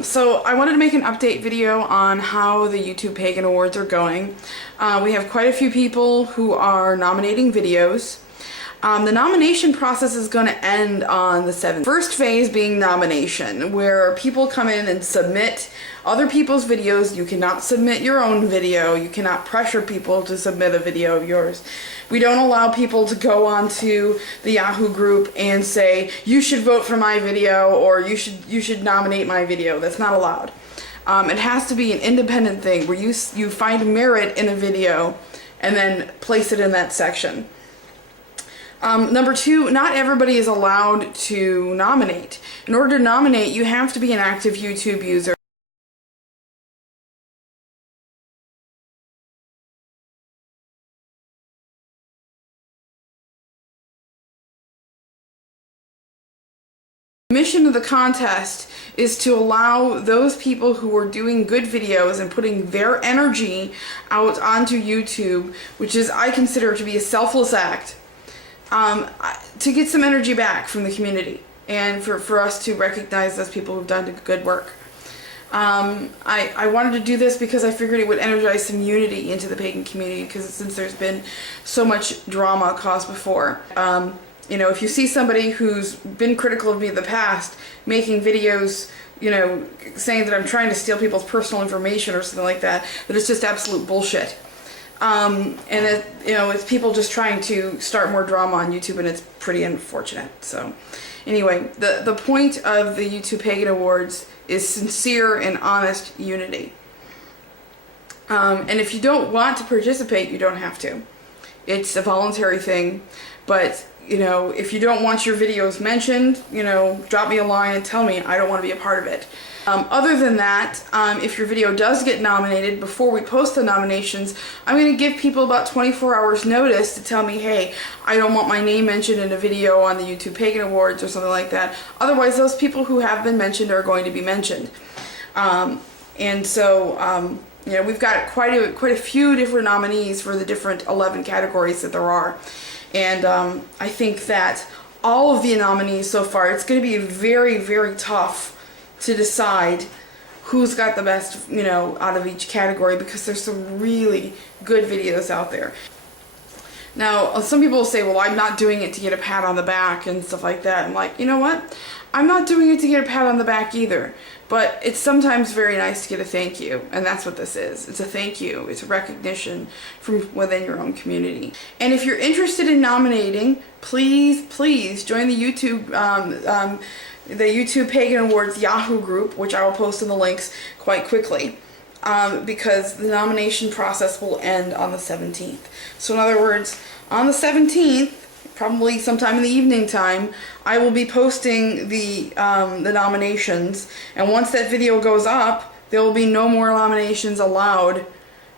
So I wanted to make an update video on how the YouTube Pagan Awards are going. We have quite a few people who are nominating videos. The nomination process is going to end on the 7th. First phase being nomination, where people come in and submit other people's videos. You cannot submit your own video. You cannot pressure people to submit a video of yours. We don't allow people to go onto the Yahoo group and say, you should vote for my video, or you should nominate my video. That's not allowed. It has to be an independent thing where you find merit in a video and then place it in that section. Number two, not everybody is allowed to nominate. In order to nominate, you have to be an active YouTube user. The mission of the contest is to allow those people who are doing good videos and putting their energy out onto YouTube, which is, I consider to be a selfless act, to get some energy back from the community, and for us to recognize those people who've done good work. I wanted to do this because I figured it would energize some unity into the pagan community, because since there's been so much drama caused before. You know, if you see somebody who's been critical of me in the past making videos, you know, saying that I'm trying to steal people's personal information or something like that, that it's just absolute bullshit. And it, you know, it's people just trying to start more drama on YouTube, and it's pretty unfortunate. So anyway, the point of the YouTube Pagan Awards is sincere and honest unity. And if you don't want to participate, you don't have to. It's a voluntary thing, but you know, if you don't want your videos mentioned, you know, drop me a line and tell me. I don't want to be a part of it. Other than that, if your video does get nominated, before we post the nominations, I'm going to give people about 24 hours notice to tell me, hey, I don't want my name mentioned in a video on the YouTube Pagan Awards or something like that. Otherwise, those people who have been mentioned are going to be mentioned. And so, you know, we've got quite a few different nominees for the different 11 categories that there are. And I think that all of the nominees so far, it's going to be very, very tough to decide who's got the best, you know, out of each category, because there's some really good videos out there. Now, some people will say, well, I'm not doing it to get a pat on the back and stuff like that. I'm like, you know what? I'm not doing it to get a pat on the back either. But it's sometimes very nice to get a thank you, and that's what this is. It's a thank you. It's a recognition from within your own community. And if you're interested in nominating, please join the YouTube Pagan Awards Yahoo group, which I will post in the links quite quickly, because the nomination process will end on the 17th. So in other words, on the 17th, probably sometime in the evening time, I will be posting the nominations, and once that video goes up, there will be no more nominations allowed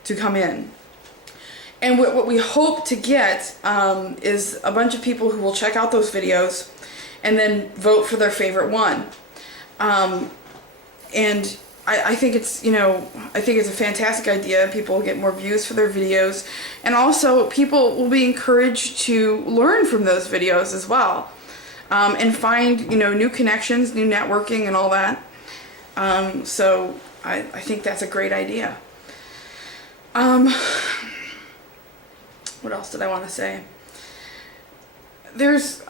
to come in. And what we hope to get is a bunch of people who will check out those videos and then vote for their favorite one. And I think it's, you know, I think it's a fantastic idea. People will get more views for their videos, and also people will be encouraged to learn from those videos as well, and find, you know, new connections, new networking, and all that. So I think that's a great idea. What else did I want to say? There's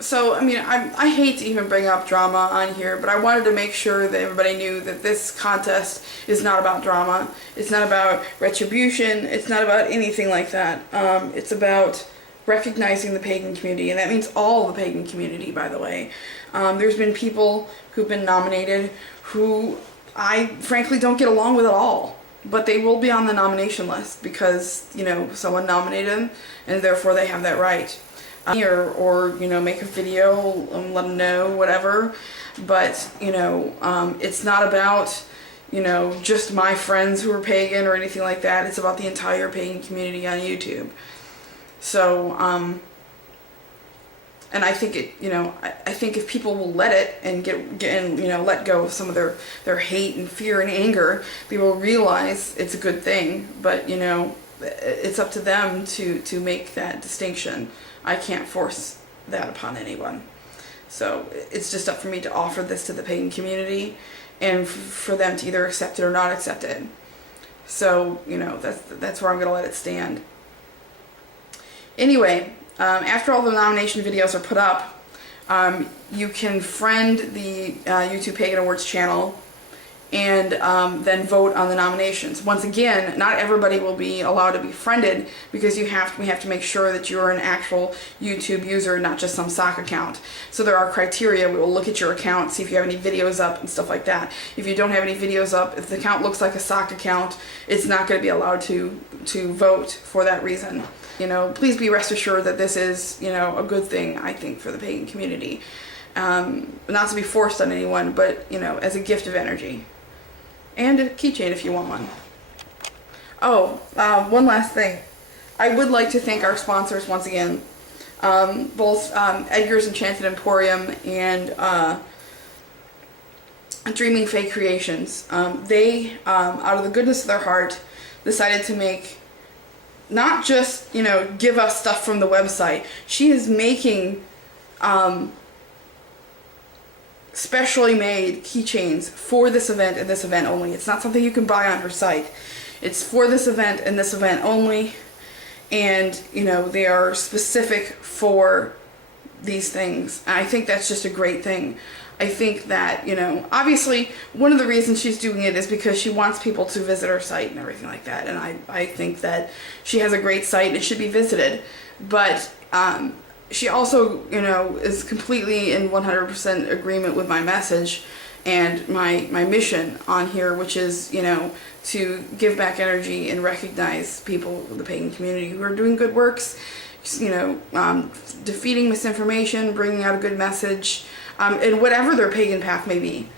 so, I mean, I hate to even bring up drama on here, but I wanted to make sure that everybody knew that this contest is not about drama. It's not about retribution. It's not about anything like that. It's about recognizing the pagan community, and that means all the pagan community, by the way. There's been people who've been nominated who I frankly don't get along with at all, but they will be on the nomination list because, you know, someone nominated them, and therefore they have that right. Or you know, make a video and let them know, whatever. But you know, it's not about, you know, just my friends who are pagan or anything like that. It's about the entire pagan community on YouTube. So and I think it, you know, I think if people will let it and get and, you know, let go of some of their hate and fear and anger, they will realize it's a good thing. But you know, it's up to them to make that distinction. I can't force that upon anyone. So it's just up for me to offer this to the pagan community, and for them to either accept it or not accept it. So, you know, that's where I'm going to let it stand. Anyway, after all the nomination videos are put up, you can friend the YouTube Pagan Awards channel and then vote on the nominations. Once again, not everybody will be allowed to be friended, because we have to make sure that you're an actual YouTube user, not just some sock account. So there are criteria. We will look at your account, see if you have any videos up and stuff like that. If you don't have any videos up, if the account looks like a sock account, it's not going to be allowed to vote for that reason. You know, please be rest assured that this is, you know, a good thing, I think, for the pagan community. Not to be forced on anyone, but, you know, as a gift of energy. And a keychain if you want one. Oh, one last thing. I would like to thank our sponsors once again. Both Edgars, Enchanted, Emporium, and Dreaming Fey Creations. They, out of the goodness of their heart, decided to make, not just, you know, give us stuff from the website. She is making specially made keychains for this event and this event only. It's not something you can buy on her site. It's for this event and this event only. And, you know, they are specific for these things. And I think that's just a great thing. I think that, you know, obviously one of the reasons she's doing it is because she wants people to visit her site and everything like that. And I think that she has a great site and it should be visited. But she also, you know, is completely in 100% agreement with my message and my mission on here, which is, you know, to give back energy and recognize people in the pagan community who are doing good works, you know, defeating misinformation, bringing out a good message, and whatever their pagan path may be.